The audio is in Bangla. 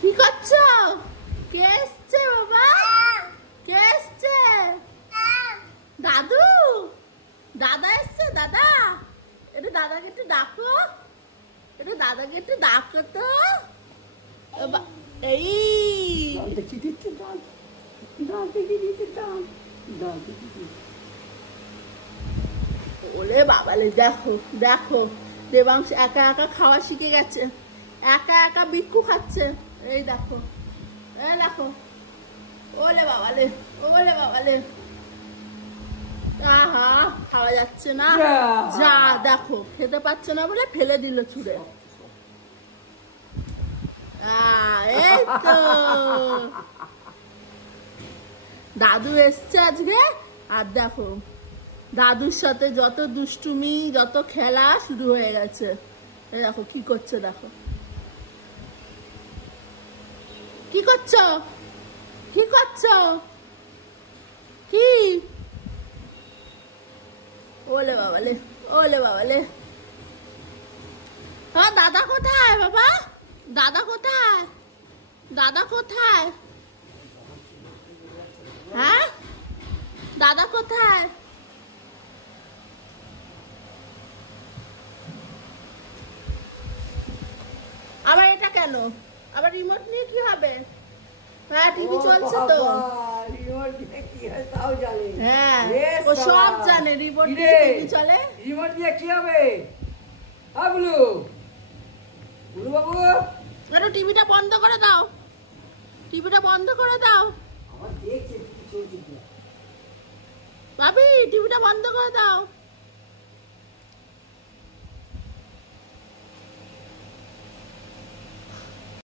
কি করছো? কে এসছে বাবা? কে এসছে? দাদু? দাদা এসছে? দাদা এটা দাদাকে একটু ডাকো, এটা দাদাকে একটু ডাকো তো। এই ওরে বাবালে, দেখো দেখো দেবাংশ একা একা খাওয়া শিখে গেছে, একা একা বিক্ষু খাচ্ছে। এই দেখো, এই দেখো, ওলে বাবালে, ওলে বাবালে, আহা খাওয়া যাচ্ছে না। যা দেখো খেতে পাচ্ছে না বলে ফেলে দিল ছুঁড়ে। এই তো দাদু এসছে আজকে। আর দেখো দাদুর সাথে যত দুষ্টুমি যত খেলা শুরু হয়ে গেছে। এই দেখো কি করছে, দেখো কি করছো, কি করছো, কি? ওলে বাবালে, ওলে বাবালে। দাদা কোথায় বাবা? দাদা কোথায়? দাদা কোথায়? হ্যাঁ দাদা কোথায়? আবার এটা কেন? আবার রিমোট নিয়ে কি হবে? হ্যাঁ টিভি চলছে তো। রিমোট দিয়ে কি হয় তাও জানে। হ্যাঁ ও সব জানে, রিমোট দিয়ে টিভি চলে। রিমোট দিয়ে কি হবে? হ্যাঁ বুলু, বুলু বাবু একটু টিভিটা বন্ধ করে দাও, টিভিটা বন্ধ করে দাও। আমার দেখছে কি চলছে। ভাবি টিভিটা বন্ধ করে দাও।